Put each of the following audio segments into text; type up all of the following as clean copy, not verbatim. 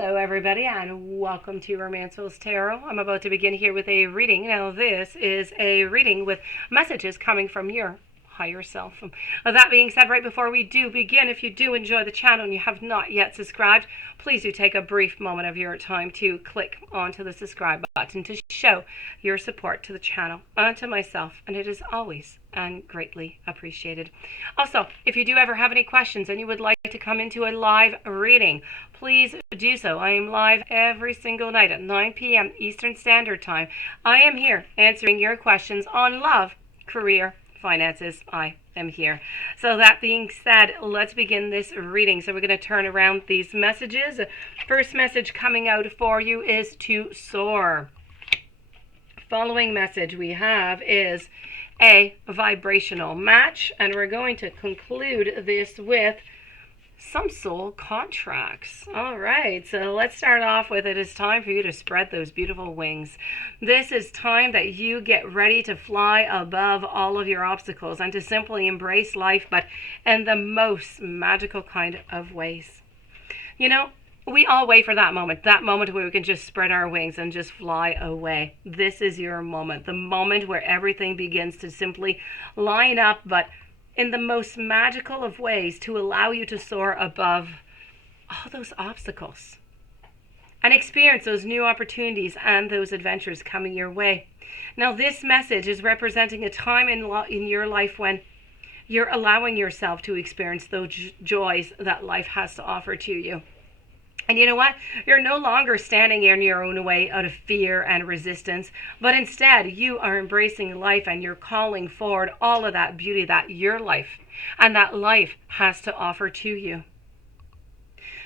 Hello, everybody, and welcome to Romancel's Tarot. I'm about to begin here with a reading. Now, this is a reading with messages coming from your higher self. That being said, right before we do begin, if you do enjoy the channel and you have not yet subscribed, please do take a brief moment of your time to click onto the subscribe button to show your support to the channel and to myself, and it is always and greatly appreciated. Also, if you do ever have any questions and you would like to come into a live reading, please do so. I am live every single night at 9 p.m. Eastern Standard Time. I am here answering your questions on love, career, finances. I am here. So that being said, let's begin this reading. So we're going to turn around these messages. First message coming out for you is to soar. Following message we have is a vibrational match, and we're going to conclude this with some soul contracts. All right, so let's start off with it is time for you to spread those beautiful wings. This is time that you get ready to fly above all of your obstacles and to simply embrace life, but in the most magical kind of ways. You know, we all wait for that moment where we can just spread our wings and just fly away. This is your moment, the moment where everything begins to simply line up, but in the most magical of ways, to allow you to soar above all those obstacles and experience those new opportunities and those adventures coming your way. Now, this message is representing a time in your life when you're allowing yourself to experience those joys that life has to offer to you. And you know what? You're no longer standing in your own way out of fear and resistance, but instead you are embracing life and you're calling forward all of that beauty that your life and that life has to offer to you.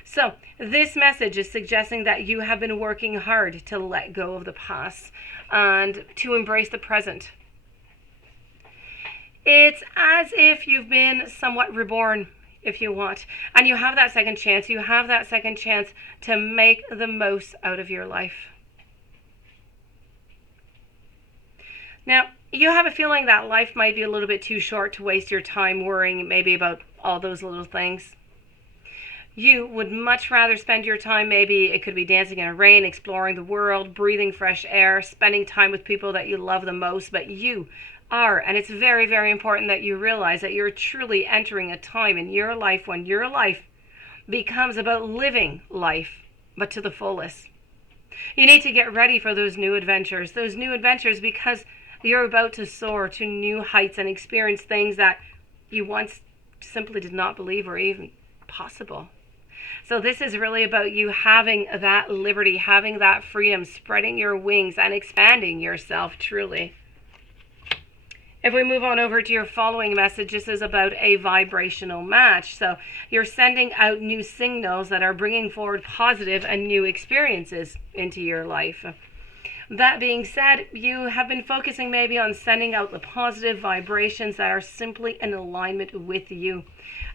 So this message is suggesting that you have been working hard to let go of the past and to embrace the present. It's as if you've been somewhat reborn, if you want, and you have that second chance. You have that second chance to make the most out of your life. Now, you have a feeling that life might be a little bit too short to waste your time worrying maybe about all those little things. You would much rather spend your time, maybe it could be dancing in the rain, exploring the world, breathing fresh air, spending time with people that you love the most, but you are, and it's very, very important that you realize that you're truly entering a time in your life when your life becomes about living life, but to the fullest. You need to get ready for those new adventures because you're about to soar to new heights and experience things that you once simply did not believe were even possible. So this is really about you having that liberty, having that freedom, spreading your wings and expanding yourself truly. If we move on over to your following message, this is about a vibrational match. So you're sending out new signals that are bringing forward positive and new experiences into your life. That being said, you have been focusing maybe on sending out the positive vibrations that are simply in alignment with you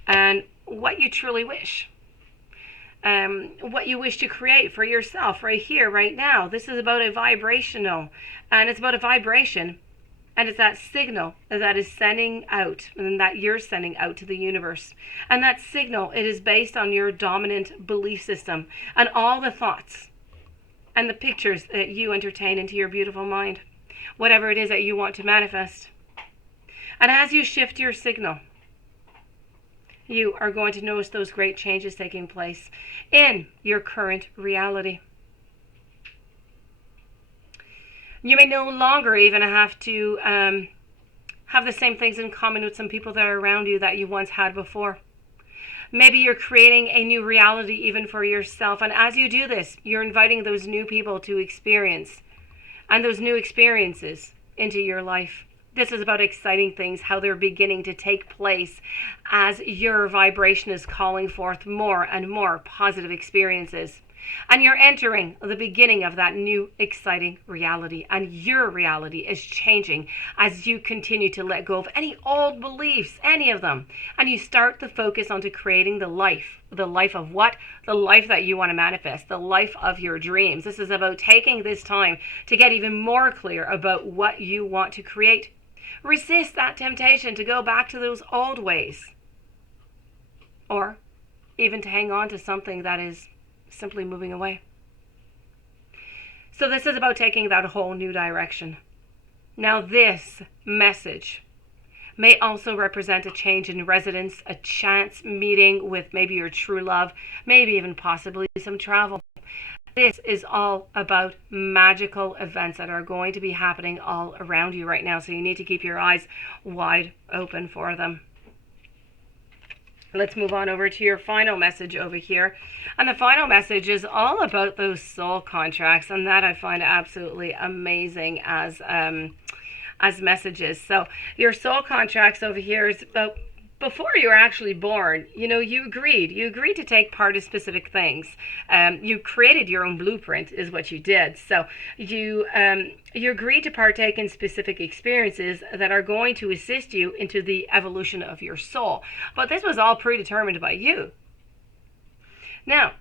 and what you truly wish. What you wish to create for yourself right here, right now. This is about a vibrational, and it's about a vibration. And it's that signal that is sending out and that you're sending out to the universe. And that signal, it is based on your dominant belief system and all the thoughts and the pictures that you entertain into your beautiful mind, whatever it is that you want to manifest. And as you shift your signal, you are going to notice those great changes taking place in your current reality. You may no longer even have to have the same things in common with some people that are around you that you once had before. Maybe you're creating a new reality even for yourself. And as you do this, you're inviting those new people to experience and those new experiences into your life. This is about exciting things, how they're beginning to take place as your vibration is calling forth more and more positive experiences. And you're entering the beginning of that new exciting reality. And your reality is changing as you continue to let go of any old beliefs, any of them. And you start to focus onto creating the life. The life of what? The life that you want to manifest. The life of your dreams. This is about taking this time to get even more clear about what you want to create. Resist that temptation to go back to those old ways. Or even to hang on to something that is simply moving away. So this is about taking that whole new direction. Now this message may also represent a change in residence, a chance meeting with maybe your true love, maybe even possibly some travel. This is all about magical events that are going to be happening all around you right now. So you need to keep your eyes wide open for them. Let's move on over to your final message over here. And the final message is all about those soul contracts. And that I find absolutely amazing as messages. So your soul contracts over here is about before you were actually born. You agreed to take part in specific things. You created your own blueprint is what you did. So you agreed to partake in specific experiences that are going to assist you into the evolution of your soul. But this was all predetermined by you. Now,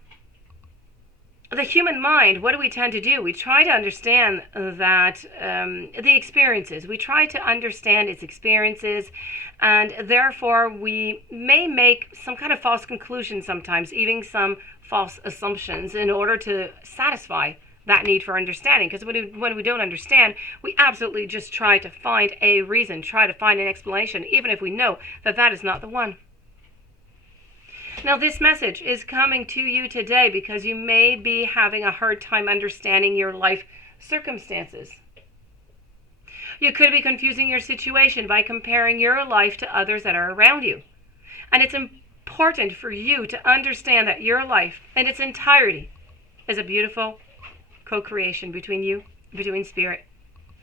the human mind, what do we tend to do? We try to understand that the experiences. We try to understand its experiences, and therefore we may make some kind of false conclusions sometimes, even some false assumptions in order to satisfy that need for understanding. Because when we don't understand, we absolutely just try to find a reason, try to find an explanation, even if we know that that is not the one. Now, this message is coming to you today because you may be having a hard time understanding your life circumstances. You could be confusing your situation by comparing your life to others that are around you. And it's important for you to understand that your life in its entirety is a beautiful co-creation between spirit.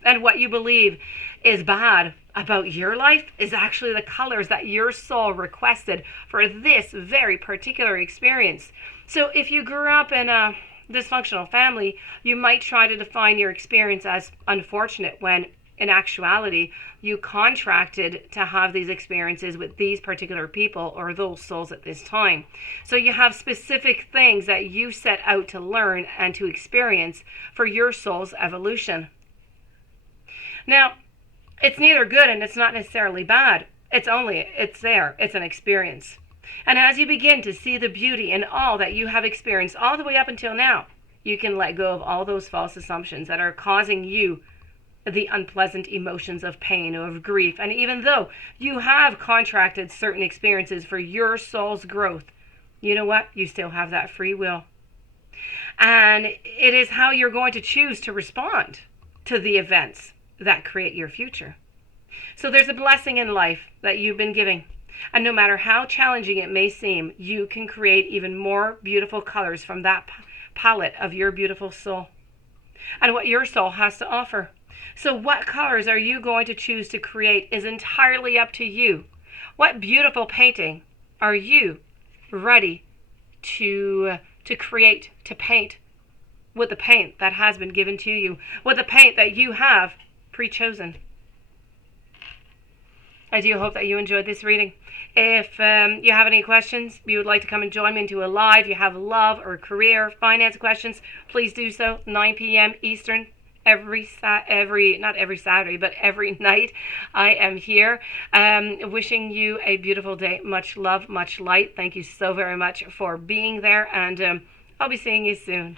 And what you believe is bad about your life is actually the colors that your soul requested for this very particular experience. So if you grew up in a dysfunctional family, you might try to define your experience as unfortunate when in actuality you contracted to have these experiences with these particular people or those souls at this time. So you have specific things that you set out to learn and to experience for your soul's evolution. Now, it's neither good and it's not necessarily bad. It's there. It's an experience. And as you begin to see the beauty in all that you have experienced all the way up until now, you can let go of all those false assumptions that are causing you the unpleasant emotions of pain or of grief. And even though you have contracted certain experiences for your soul's growth, you know what? You still have that free will. And it is how you're going to choose to respond to the events that create your future. So there's a blessing in life that you've been giving. And no matter how challenging it may seem, you can create even more beautiful colors from that palette of your beautiful soul and what your soul has to offer. So what colors are you going to choose to create is entirely up to you. What beautiful painting are you ready to create, to paint with the paint that has been given to you, with the paint that you have pre-chosen? I do hope that you enjoyed this reading. If you have any questions, you would like to come and join me into a live, you have love or career, finance questions, please do so. 9 p.m. Eastern, not every Saturday, but every night. I am here wishing you a beautiful day. Much love, much light. Thank you so very much for being there, and I'll be seeing you soon.